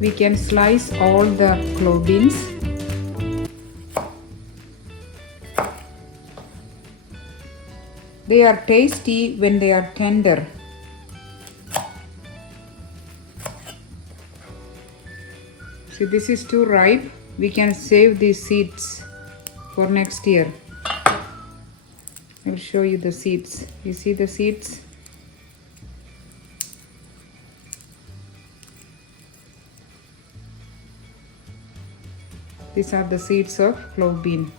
we can slice all the clove beans. They are tasty when they are tender. See, this is too ripe. We can save these seeds for next year. I will show you the seeds. You see the seeds? These are the seeds of clove bean.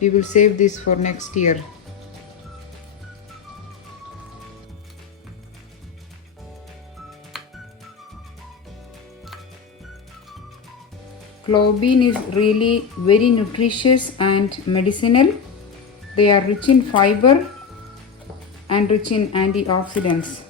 We will save this for next year. Clove bean is really very nutritious and medicinal. They are rich in fiber and rich in antioxidants.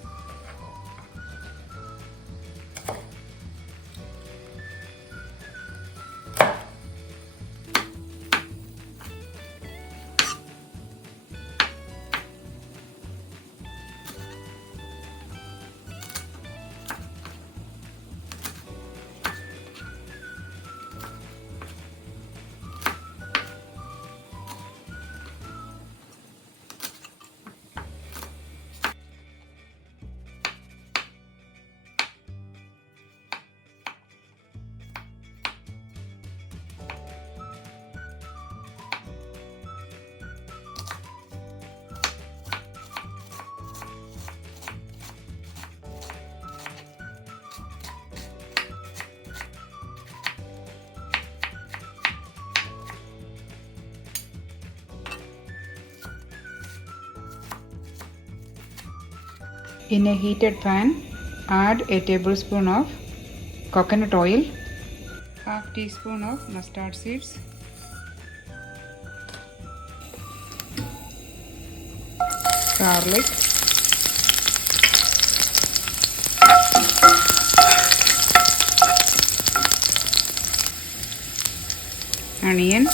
In a heated pan, add a tablespoon of coconut oil, half teaspoon of mustard seeds, garlic, onion,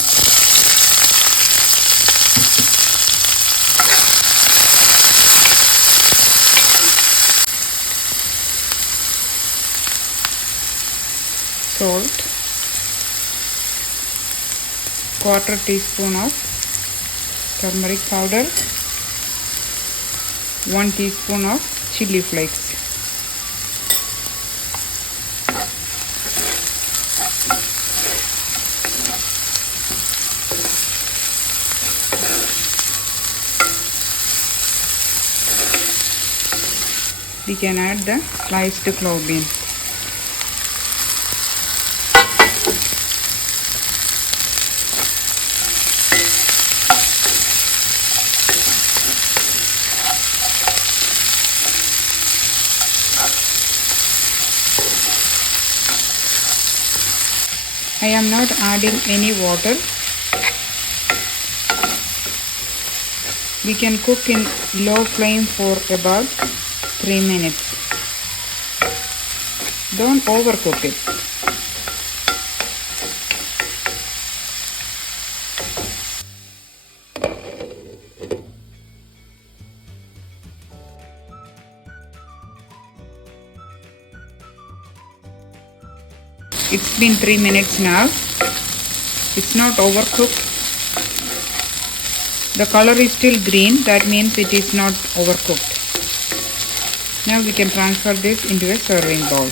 salt, quarter teaspoon of turmeric powder, 1 teaspoon of chili flakes. We can add the sliced clove bean. I am not adding any water. We can cook in low flame for about 3 minutes. Don't overcook it. It's been 3 minutes now. It's not overcooked. The color is still green. That means it is not overcooked. Now we can transfer this into a serving bowl.